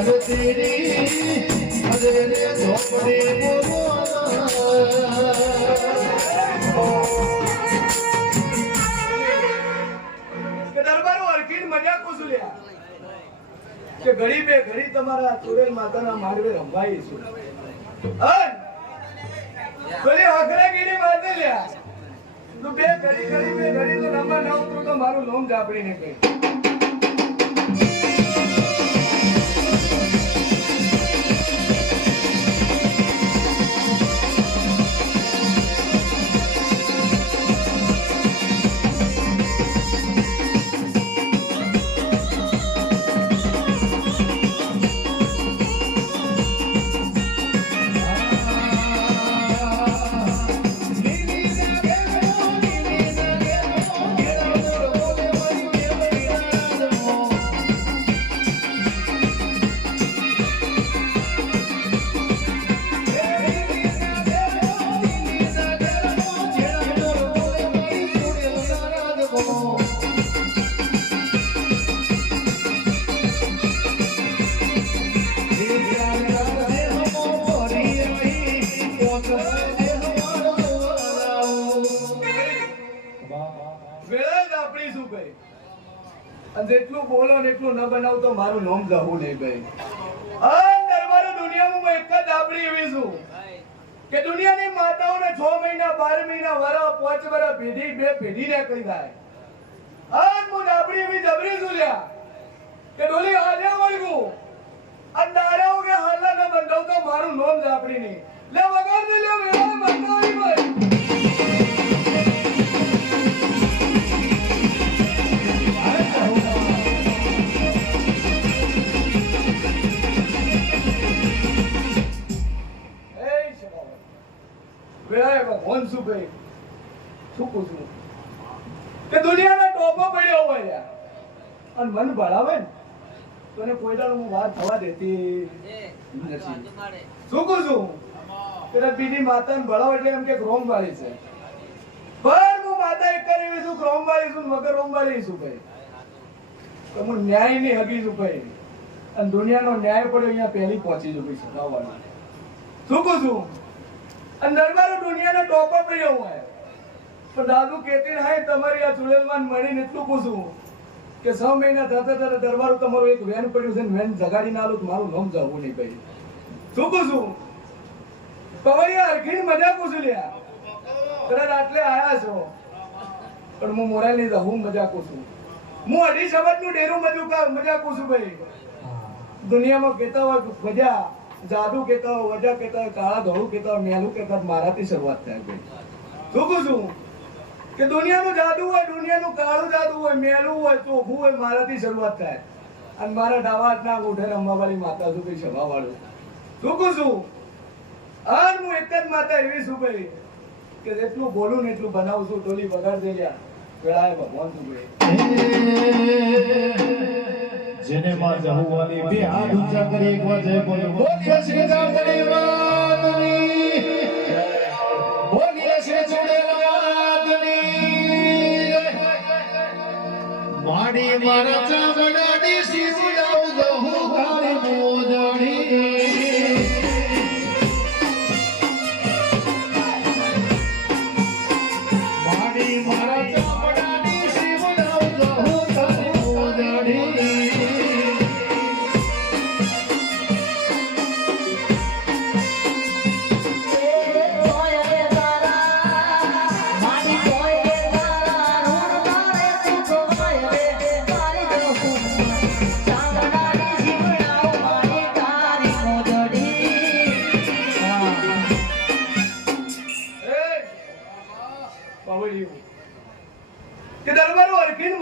અરે રે ઝોપડી કે ઘડી, બે ઘડી તમારા ચુરેલ માતાના માંડવે રંભાઈ છું પેલી વખરે ગીરી લ્યા તું બે ઘડી ઘડી બે ઘડી તો તો મારું લોમ જાપડી ને જ ભાઈ અને જેટલું બોલો ને એટલું ન બનાવ તો મારું નામ જવું નહીં ભાઈ આ દરબારો દુનિયામાં હું એક જ આપણી એવી છું કે દુનિયાની માતાઓને છ મહિના, બાર મહિના, વરા, પાંચ વરા પેઢી બે પેઢી ને કહી જાય. આ હું આપણી એવી જબરી છું લ્યા કે ડોલી આજે વળગું અને દારાઓ કે હાલના ન બંધાવ તો મારું નામ જ નહીં. લે વગર ને લે વેળા માતાઓની ભાઈ. ભગવાન શું કહે? શું પૂછવું? કે દુનિયામાં ટોપો પડ્યો હોય અને મન ભણાવે ને તો એને કોઈ દાડો હું વાત થવા દેતી નથી. શું કહું છું? પેલા બીજી માતાને ભણાવો એટલે એમ કે રોમ વાળી છે પણ હું માતા એક કરી એવી છું કે વાળી છું રોમ વાળી છું ભાઈ તો હું ન્યાયની હગી છું ભાઈ અને દુનિયાનો ન્યાય પડ્યો અહીંયા પહેલી પહોંચી છું ભાઈ શું કહું છું અને દરબારો દુનિયાનો ટોપો રહ્યો હું પણ દાદુ કેતી હાય તમારી આ ચુડેલમાં મળીને એટલું પૂછું કે છ મહિના થતા થતા દરબારો તમારું એક વેન પડ્યું છે વેન જગાડી ના તો મારું નામ જવું નહીં ભાઈ શું કહું છું પવૈયા હરખી મજા પૂછું લ્યા. કદાચ આટલે આયા છો પણ હું મોરાલ નહીં હું મજા છું હું અઢી શબ્દનું ડેરું મજુ મજા છું ભાઈ દુનિયામાં કહેતા હોય વજા જાદુ કહેતા હોય, વજા કહેતા હોય, કાળા ધોળું કહેતા હોય નેલું કહેતા મારાથી શરૂઆત થાય ભાઈ. શું કહું છું? કે દુનિયાનું જાદુ હોય, દુનિયાનું કાળું જાદુ હોય, મેલું હોય ચોખ્ખું હોય, મારાથી શરૂઆત થાય. અને મારા ડાવા હાથના અંગૂઠે રમવાવાળી માતા કઈ સભા વાળું. શું કહું છું? અને હું એક જ માતા એવી છું ભાઈ, કે જેટલું બોલું ને એટલું બનાવું છું, ટોલી બગાડ દે ગયા વેળાએ ભગવાન છું જેને માં જહુવાની બે હાથ ઊંચા કરી એક વાર જય બોલો. બોલીએ શ્રી રામની વાતની બોલીએ શ્રી ચુડેલવાતની માડી મારા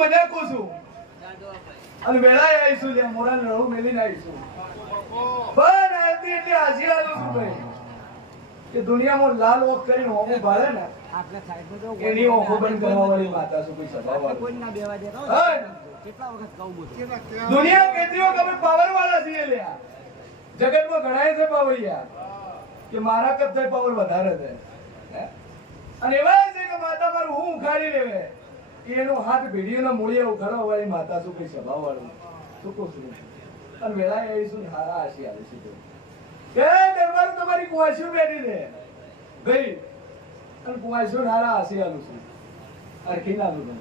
હરખીને મજા છું. અને વેળાએ આવીશું લ્યા મોરા લડું મેલીને આવીશું. પણ આવતી એટલે હાજી આલું છું ભાઈ. કે દુનિયામાં લાલ ઓખ કરીને હોમું ભાળે ને એની ઓખો બંધ કરવા વાળી માતા છું કોઈ સભા વાળી? દુનિયા કહેતી હોય અમે પાવર વાળા છીએ લ્યા જગતમાં ઘણાય છે પાવરિયા કે મારા કરતા પાવર વધારે છે. અને એવા છે કે માતા મારું હું ઉખાડી લેવે. એનો હાથ ભેડીઓના મૂળિયા ઉઘાડવા વાળી માતા શું કઈ સભા વાળું શું કહું છું? અને વેળા આવીશું હારા હાસી આવે છે કે દરબાર તમારી કુવાસીઓ બેઠી છે. ગઈ. અને કુવાસીઓ હારા હાસી આલું છું. અરખી ના આલું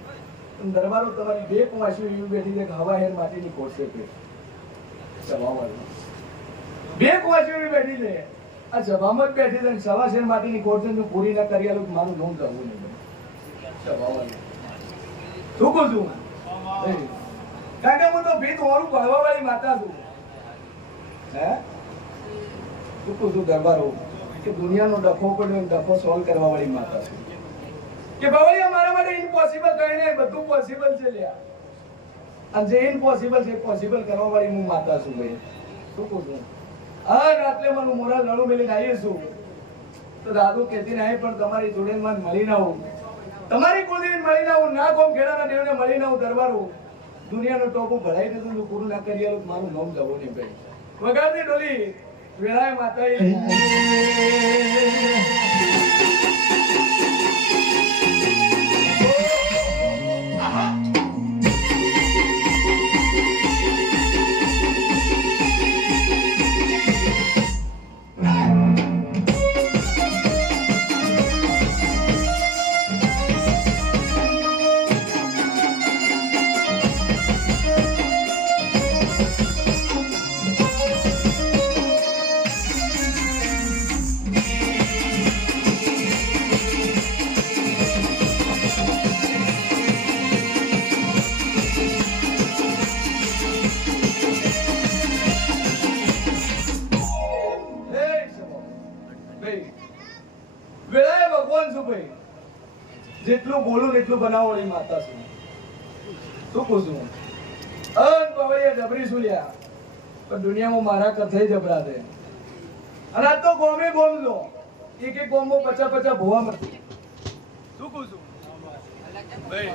દરબારો તમારી બે કુવાસીઓ એવી બેઠી છે કે હવા હેર માટીની કોરસે પે વાળું બે કુવાસીઓ એવી બેઠી છે. આ સભામાં જ બેઠી છે સવા શેર માટીની કોરસે જો પૂરી ના કરી આલું મારું નોંધ જવું નહીં. સભાવાળી. શું કહું છું. કારણ કે હું તો ભીત ઓરું ભણવા વાળી માતા છું. હે? શું કહું છું દરબારો કે દુનિયાનો ડખો પડ્યો ડખો સોલ્વ કરવા વાળી માતા છું. કે ભાઈ અમારા માટે ઇમ્પોસિબલ કઈ નહીં બધું પોસિબલ છે લ્યા. અને જે ઇમ્પોસિબલ છે પોસિબલ કરવા વાળી હું માતા છું ભાઈ. શું કહું છું. હા રાત્રે મારું મોરા લડું મેલી આવીએ છું. તો દાદુ કહેતી નહીં પણ તમારી જોડે મને મળી ના આવું તમારી કુળદેવી મળી ના આવું ના કોમ ખેડાના દેવને મળી ના હું દરબારો દુનિયાનો ટોપું ભરાઈ દીધું તું પૂરું ના કરી મારું નામ જવું નહીં ભાઈ. વગાડની ડોલી વેળાએ માતાએ જેટલું બોલું એટલું બનાવો એ માતા શું શું કહું છું? અન પવૈયા જબરી શું લ્યા? પણ દુનિયામાં મારા કથે જબરા દે. અને આ તો ગોમે ગોમ લો. એક એક ગોમો પચા પચા ભોવા મળે શું કહું છું? ભાઈ